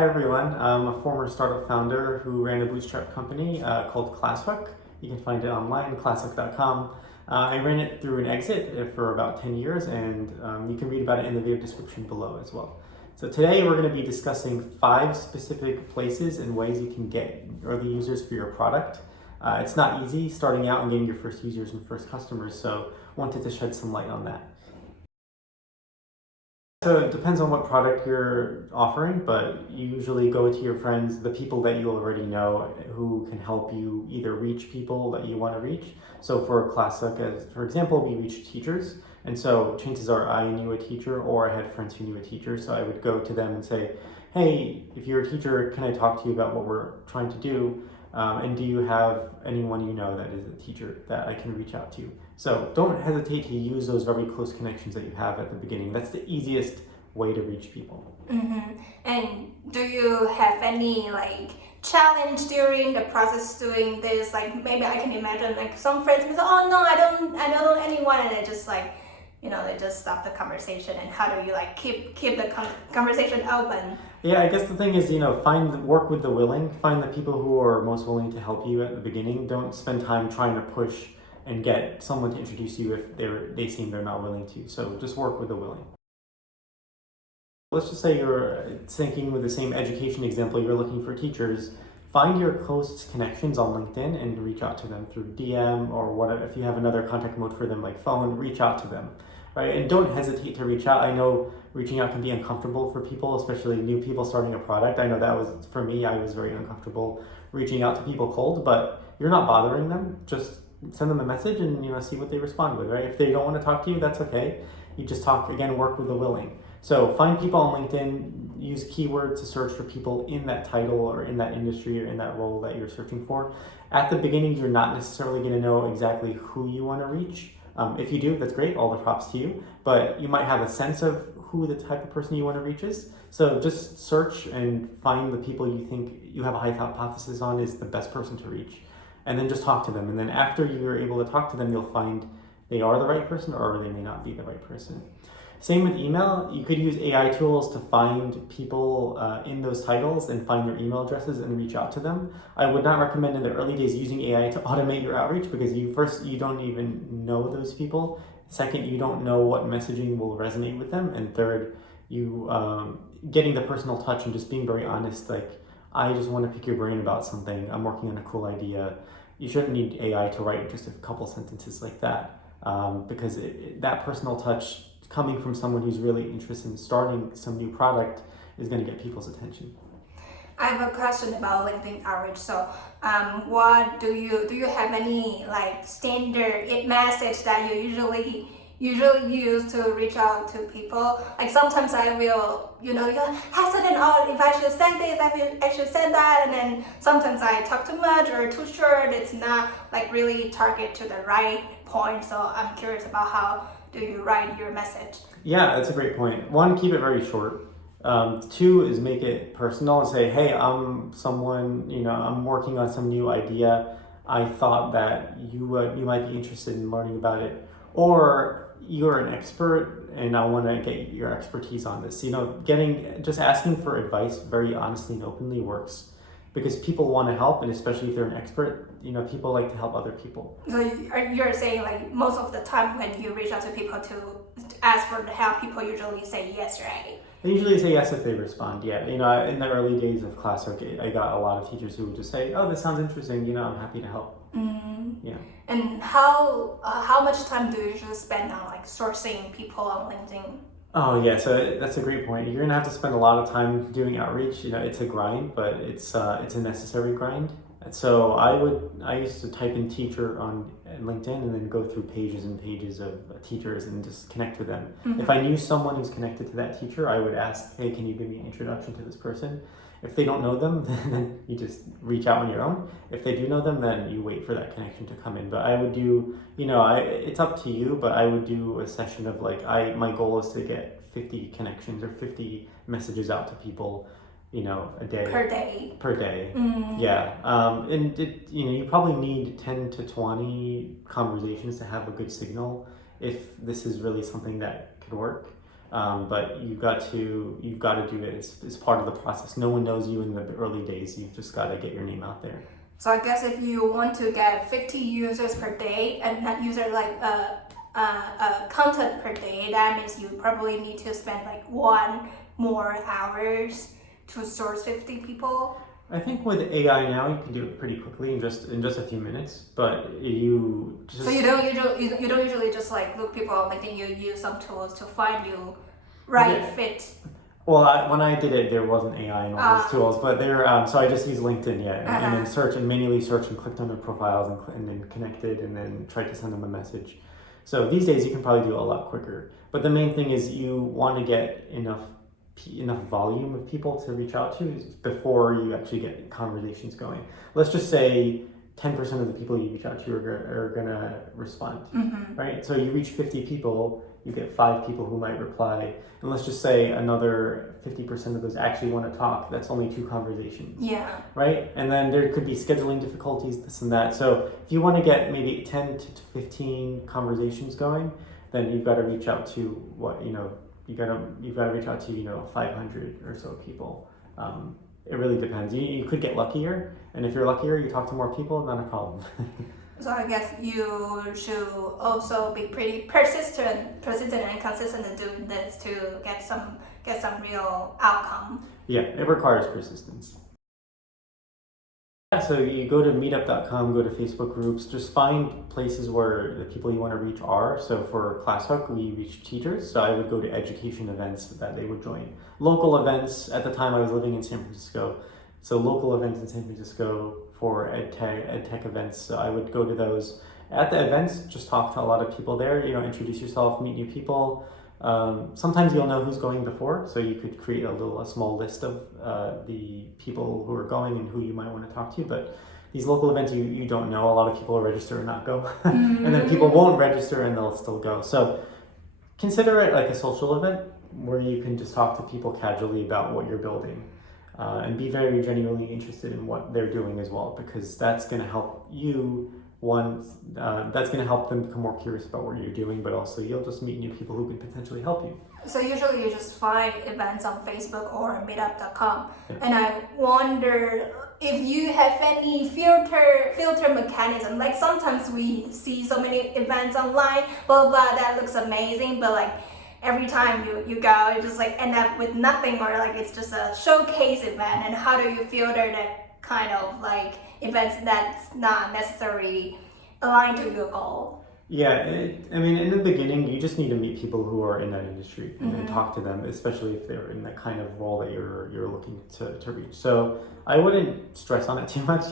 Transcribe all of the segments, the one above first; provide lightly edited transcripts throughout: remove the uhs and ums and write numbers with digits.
hi everyone. I'm a former startup founder who ran a bootstrap company called ClassHook. You can find it online, classhook.com. I ran it through an exit for about 10 years, and you can read about it in the video description below as well. So today we're going to be discussing 5 specific places and ways you can get early users for your product. It's not easy starting out and getting your first users and first customers, so wanted to shed some light on that. So it depends on what product you're offering, but you usually go to your friends, the people that you already know who can help you either reach people that you want to reach. So for ClassHook, as for example, we reach teachers. And so chances are I knew a teacher or I had friends who knew a teacher. So I would go to them and say, hey, if you're a teacher, can I talk to you about what we're trying to do? And do you have anyone you know that is a teacher that I can reach out to? So don't hesitate to use those very close connections that you have at the beginning. That's the easiest way to reach people. Mm-hmm. And do you have any challenge during the process doing this? Like maybe I can imagine some friends will say, oh no, I don't know anyone, and they just they just stop the conversation. And how do you keep the conversation open? Yeah, I guess the thing is, work with the willing, find the people who are most willing to help you at the beginning. Don't spend time trying to push and get someone to introduce you if they seem they're not willing to. So just work with the willing. Let's just say you're thinking with the same education example, you're looking for teachers. Find your closest connections on LinkedIn and reach out to them through DM or whatever. If you have another contact mode for them like phone, reach out to them, right? And don't hesitate to reach out. I know reaching out can be uncomfortable for people, especially new people starting a product. I know that was, for me, I was very uncomfortable reaching out to people cold, but you're not bothering them. Just send them a message and see what they respond with, right? If they don't want to talk to you, that's okay. You just talk, again, work with the willing. So find people on LinkedIn, use keywords to search for people in that title or in that industry or in that role that you're searching for. At the beginning, you're not necessarily going to know exactly who you want to reach. If you do, that's great, all the props to you, but you might have a sense of who the type of person you want to reach is. So just search and find the people you think you have a high hypothesis on is the best person to reach, and then just talk to them. And then after you're able to talk to them, you'll find they are the right person or they may not be the right person. Same with email. You could use AI tools to find people in those titles and find their email addresses and reach out to them. I would not recommend in the early days using AI to automate your outreach because you don't even know those people. Second, you don't know what messaging will resonate with them. And third, you getting the personal touch and just being very honest, I just want to pick your brain about something. I'm working on a cool idea. You shouldn't need AI to write just a couple sentences like that because that personal touch coming from someone who's really interested in starting some new product is going to get people's attention. I have a question about LinkedIn outreach. So, what do you have any standard message that you usually use to reach out to people? Sometimes I will, hesitant on if I should say this, I should say that, and then sometimes I talk too much or too short. It's not really target to the right point. So I'm curious about how do you write your message? Yeah, that's a great point. 1, keep it very short. 2 is make it personal and say, hey, I'm someone, I'm working on some new idea. I thought that you might be interested in learning about it. Or you're an expert and I want to get your expertise on this. Just asking for advice very honestly and openly works because people want to help, and especially if they're an expert, people like to help other people. So you're saying most of the time when you reach out to people to ask for the help, people usually say yes, right? They usually say yes if they respond, yeah. In the early days of ClassHook, I got a lot of teachers who would just say, oh, this sounds interesting, I'm happy to help. Mm-hmm. Yeah. And how much time do you usually spend on sourcing people on LinkedIn? Oh yeah, so that's a great point. You're gonna have to spend a lot of time doing outreach. It's a grind, but it's a necessary grind. And so I used to type in teacher on LinkedIn and then go through pages and pages of teachers and just connect with them. Mm-hmm. If I knew someone who's connected to that teacher, I would ask, hey, can you give me an introduction to this person? If they don't know them, then you just reach out on your own. If they do know them, then you wait for that connection to come in. But I would do, it's up to you, but I would do a session of my goal is to get 50 connections or 50 messages out to people, a day. Per day. Mm. Yeah. And you probably need 10 to 20 conversations to have a good signal if this is really something that could work. But you've got to do it. It's part of the process. No one knows you in the early days. You've just got to get your name out there. So I guess if you want to get 50 users per day, and not user like content per day, that means you probably need to spend like 1 more hours to source 50 people. I think with AI now you can do it pretty quickly in just a few minutes. But you just So you don't usually just like look people on LinkedIn. You use some tools to find you right fit. Well, when I did it, there wasn't AI and all those tools, but there. So I just used LinkedIn, and then search and manually search and clicked on their profiles and then connected and then tried to send them a message. So these days you can probably do it a lot quicker. But the main thing is you want to get enough volume of people to reach out to before you actually get conversations going. Let's just say 10% of the people you reach out to are going to respond, right? So you reach 50 people, you get 5 people who might reply, and let's just say another 50% of those actually want to talk. That's only 2 conversations. Yeah. Right? And then there could be scheduling difficulties, this and that. So if you want to get maybe 10 to 15 conversations going, then you've got to reach out to you've got to reach out to 500 or so people. It really depends. You could get luckier, and if you're luckier, you talk to more people, not a problem. So I guess you should also be pretty persistent and consistent in doing this to get some real outcome. Yeah, it requires persistence. Yeah, so you go to meetup.com, go to Facebook groups, just find places where the people you want to reach are. So for ClassHook, we reach teachers. So I would go to education events that they would join. Local events, at the time I was living in San Francisco. So local events in San Francisco for ed tech events. So I would go to those. At the events, just talk to a lot of people there, introduce yourself, meet new people. Sometimes you'll know who's going before, so you could create a small list of the people who are going and who you might want to talk to. But these local events, you don't know. A lot of people will register and not go, and then people won't register and they'll still go. So consider it like a social event where you can just talk to people casually about what you're building, and be very genuinely interested in what they're doing as well, because that's going to help you. That's going to help them become more curious about what you're doing, but also you'll just meet new people who can potentially help you. So usually you just find events on Facebook or meetup.com. Yeah. And I wonder if you have any filter mechanism. Like sometimes we see so many events online, blah, blah, that looks amazing, but like every time you go, you just like end up with nothing, or like it's just a showcase event. And how do you filter that kind of like events that's not necessarily aligned to your goal? Yeah, in the beginning, you just need to meet people who are in that industry and talk to them, especially if they're in that kind of role that you're looking to reach. So I wouldn't stress on it too much,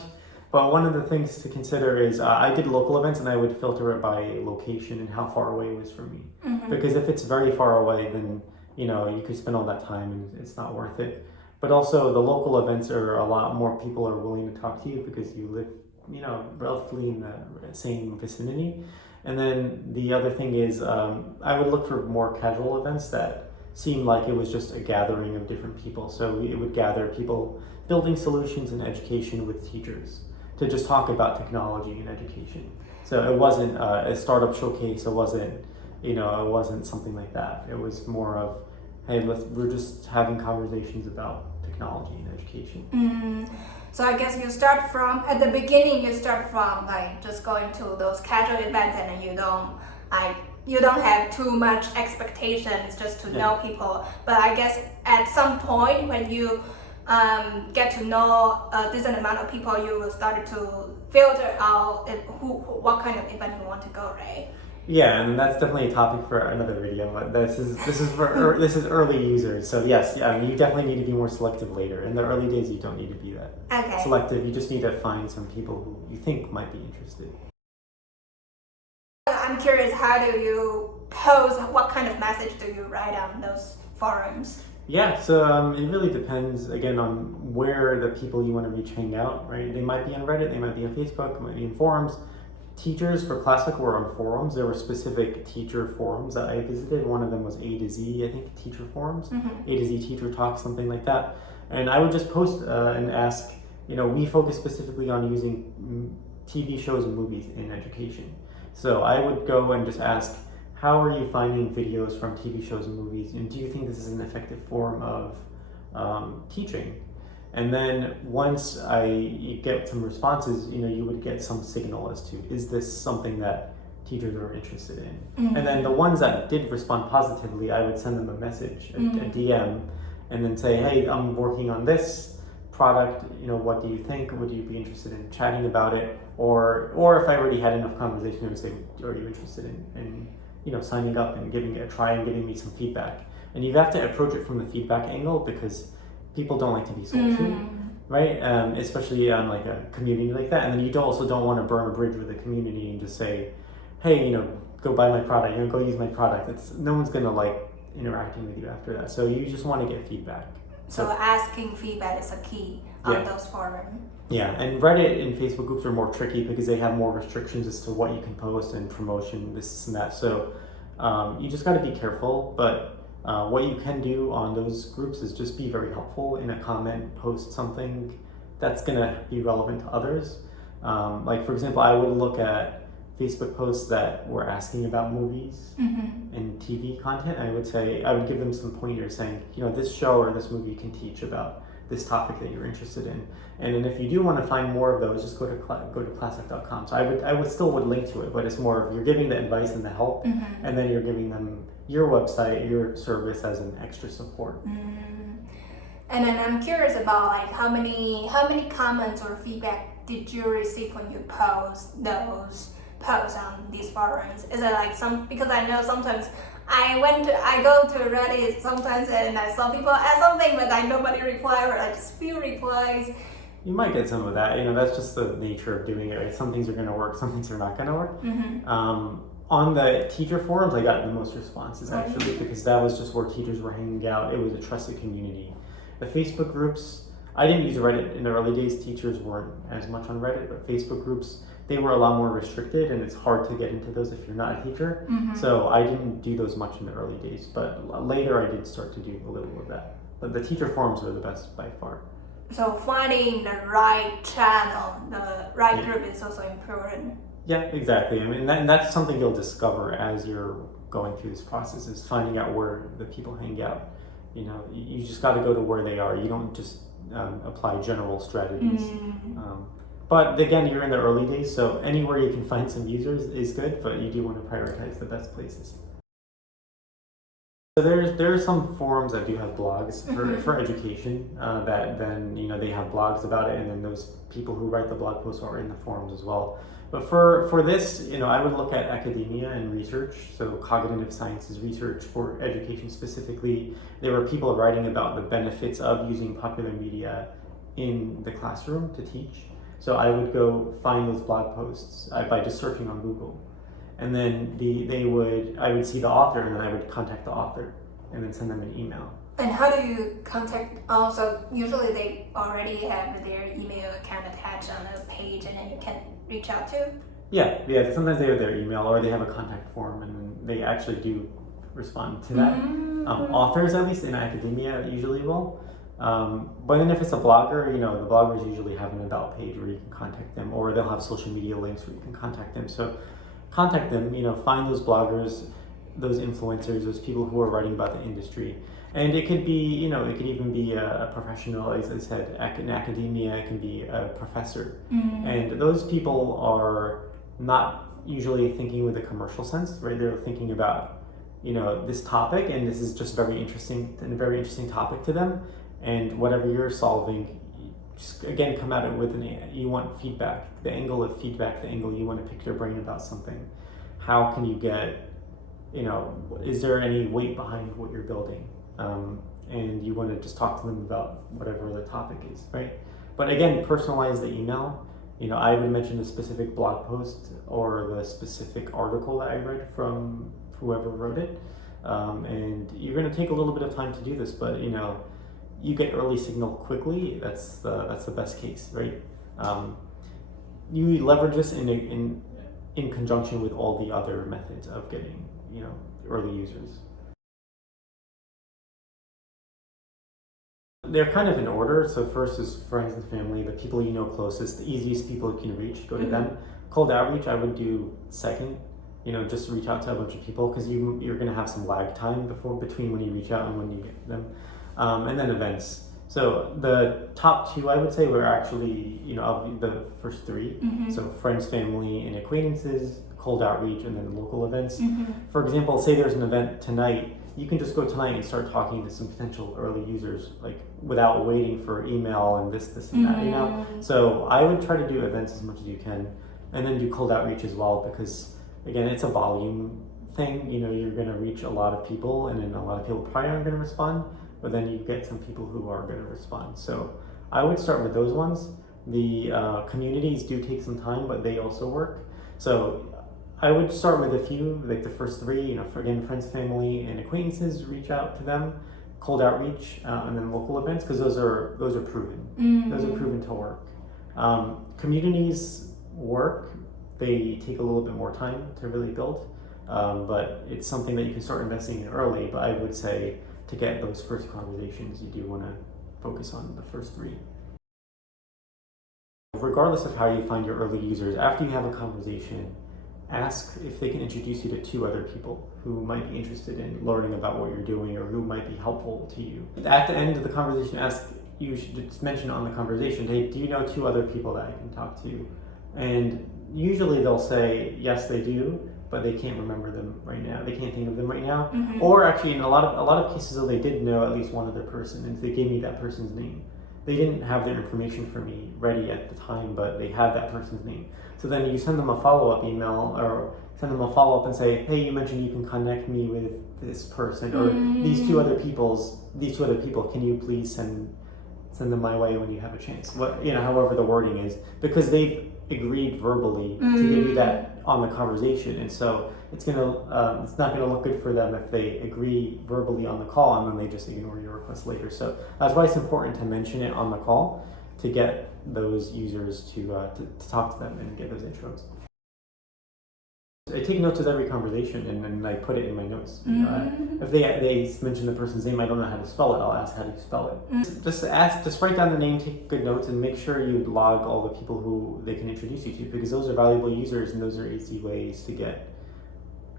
but one of the things to consider is I did local events and I would filter it by location and how far away it was from me. Because if it's very far away, then you could spend all that time and it's not worth it. But also the local events are a lot more people are willing to talk to you because you live, relatively in the same vicinity. And then the other thing is I would look for more casual events that seemed like it was just a gathering of different people. So it would gather people building solutions in education with teachers to just talk about technology and education. So it wasn't a startup showcase. It wasn't something like that. It was more of, hey, we're just having conversations about technology and education. So I guess at the beginning you start from like just going to those casual events, and then you don't have too much expectations, just to know people. But I guess at some point when you get to know a decent amount of people, you will start to filter out what kind of event you want to go, right? Yeah, and that's definitely a topic for another video. But this is early users. So yes, you definitely need to be more selective later. In the early days, you don't need to be that selective. You just need to find some people who you think might be interested. I'm curious, how do you post? What kind of message do you write on those forums? Yeah, so it really depends again on where the people you want to reach hang out. Right? They might be on Reddit, they might be on Facebook, they might be in forums. Teachers for ClassHook were on forums. There were specific teacher forums that I visited. One of them was A to Z, I think, teacher forums. A to Z teacher talk, something like that. And I would just post and ask, we focus specifically on using TV shows and movies in education. So I would go and just ask, how are you finding videos from TV shows and movies, and do you think this is an effective form of teaching? And then once you get some responses, you would get some signal as to, is this something that teachers are interested in? And then the ones that did respond positively, I would send them a message, a DM, and then say, hey, I'm working on this product, what do you think? Would you be interested in chatting about it? Or if I already had enough conversation, I would say, are you interested in signing up and giving it a try and giving me some feedback? And you have to approach it from the feedback angle, because people don't like to be sold to, right? Especially on like a community like that. And then you also don't want to burn a bridge with the community and just say, hey, go buy my product, go use my product. No one's gonna like interacting with you after that. So you just want to get feedback. So asking feedback is a key on those forums. Yeah, and Reddit and Facebook groups are more tricky because they have more restrictions as to what you can post and promotion, this and that. So you just got to be careful. But what you can do on those groups is just be very helpful in a comment, post something that's going to be relevant to others. Like, for example, I would look at Facebook posts that were asking about movies and TV content. I would give them some pointers saying, this show or this movie can teach about this topic that you're interested in. And then if you do want to find more of those, just go to classic.com. So I would still link to it, but it's more of, you're giving the advice and the help, and then you're giving them your website, your service as an extra support. And then I'm curious about like how many comments or feedback did you receive when you post those posts on these forums? Is it like because I know sometimes I go to Reddit sometimes and I saw people ask something, but nobody reply, or like just few replies. You might get some of that. That's just the nature of doing it, right? Some things are going to work, some things are not going to work. On the teacher forums, I got the most responses actually, because that was just where teachers were hanging out. It was a trusted community. The Facebook groups, I didn't use Reddit in the early days. Teachers weren't as much on Reddit, but Facebook groups, they were a lot more restricted, and it's hard to get into those if you're not a teacher. So I didn't do those much in the early days, but later I did start to do a little of that. But the teacher forums were the best by far. So finding the right channel, the right group is also important. Yeah, exactly. I mean, that's something you'll discover as you're going through this process, is finding out where the people hang out. You just got to go to where they are. You don't just apply general strategies. But again, you're in the early days, so anywhere you can find some users is good, but you do want to prioritize the best places. So there are some forums that do have blogs for education, that then they have blogs about it, and then those people who write the blog posts are in the forums as well. But for this, I would look at academia and research, so cognitive sciences research for education specifically. There were people writing about the benefits of using popular media in the classroom to teach. So I would go find those blog posts by just searching on Google. And then I would see the author, and then I would contact the author and then send them an email. And how do you contact? Also, usually they already have their email account attached on a page, and then you can reach out to? Yeah. Sometimes they have their email, or they have a contact form, and then they actually do respond to that. Authors, at least in academia, usually will. But then if it's a blogger, the bloggers usually have an about page where you can contact them, or they'll have social media links where you can contact them. So contact them, find those bloggers, those influencers, those people who are writing about the industry. And it could be, it could even be a professional, as I said, in academia, it can be a professor. And those people are not usually thinking with a commercial sense, right? They're thinking about, this topic, and this is just a very interesting topic to them. And whatever you're solving, just again, come at it with you want feedback, the angle of feedback, the angle you want to pick their brain about something. How can you get, is there any weight behind what you're building? And you want to just talk to them about whatever the topic is, right? But again, personalize the email. I would mention the specific blog post or the specific article that I read from whoever wrote it. And you're going to take a little bit of time to do this, but you get early signal quickly. That's the best case, right? You leverage this in conjunction with all the other methods of getting early users. They're kind of in order. So first is friends and family, the people closest, the easiest people you can reach, go to them. Cold outreach I would do second. just reach out to a bunch of people because you're going to have some lag time between when you reach out and when you get them. And then events. So the top two, I would say, were actually, of the first three. So friends, family, and acquaintances, cold outreach, and then local events. For example, say there's an event tonight, you can just go tonight and start talking to some potential early users, like without waiting for email and this and that, So I would try to do events as much as you can, and then do cold outreach as well, because again, it's a volume thing. You're going to reach a lot of people, and then a lot of people probably aren't going to respond, but then you get some people who are going to respond. So I would start with those ones. The communities do take some time, but they also work. So I would start with a few, like the first three, again, friends, family, and acquaintances, reach out to them, cold outreach, and then local events, because those are proven. Those are proven to work. Communities work. They take a little bit more time to really build, but it's something that you can start investing in early. But I would say to get those first conversations, you do want to focus on the first three. Regardless of how you find your early users, after you have a conversation, ask if they can introduce you to two other people who might be interested in learning about what you're doing or who might be helpful to you. At the end of the conversation, you should just mention on the conversation, hey, do you know two other people that I can talk to? And usually they'll say, yes, they do, but they can't remember them right now. They can't think of them right now. Or actually, in a lot of cases, though, they did know at least one other person, and they gave me that person's name. They didn't have their information for me ready at the time, but they had that person's name. So then you send them a follow-up email, or send them a follow-up and say, hey, you mentioned you can connect me with this person, or these two other people, can you please send them my way when you have a chance? However the wording is, because they've agreed verbally to give you that on the conversation, and so it's not gonna look good for them if they agree verbally on the call and then they just ignore your request later. So that's why it's important to mention it on the call to get those users to talk to them and get those intros. I take notes of every conversation and I put it in my notes. If they mention the person's name, I don't know how to spell it, I'll ask how do you spell it. Just write down the name, take good notes, and make sure you log all the people who they can introduce you to, because those are valuable users and those are easy ways to get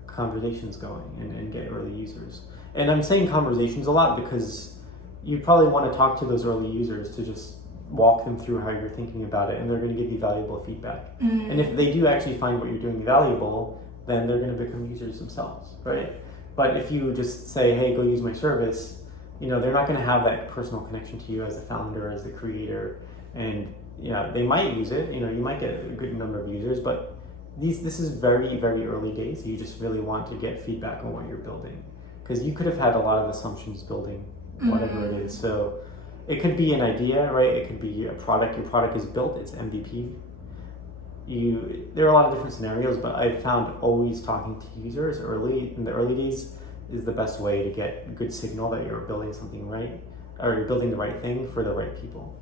conversations going and get early users. And I'm saying conversations a lot because you probably want to talk to those early users to just walk them through how you're thinking about it, and they're going to give you valuable feedback. And if they do actually find what you're doing valuable, then they're going to become users themselves, right? But if you just say, hey, go use my service, they're not going to have that personal connection to you as a founder, as the creator, and they might use it. You might get a good number of users, but this is very, very early days. You just really want to get feedback on what you're building, because you could have had a lot of assumptions building whatever it is. So it could be an idea, right? It could be a product. Your product is built, it's MVP. There are a lot of different scenarios, but I've found always talking to users in the early days is the best way to get good signal that you're building something right, or you're building the right thing for the right people.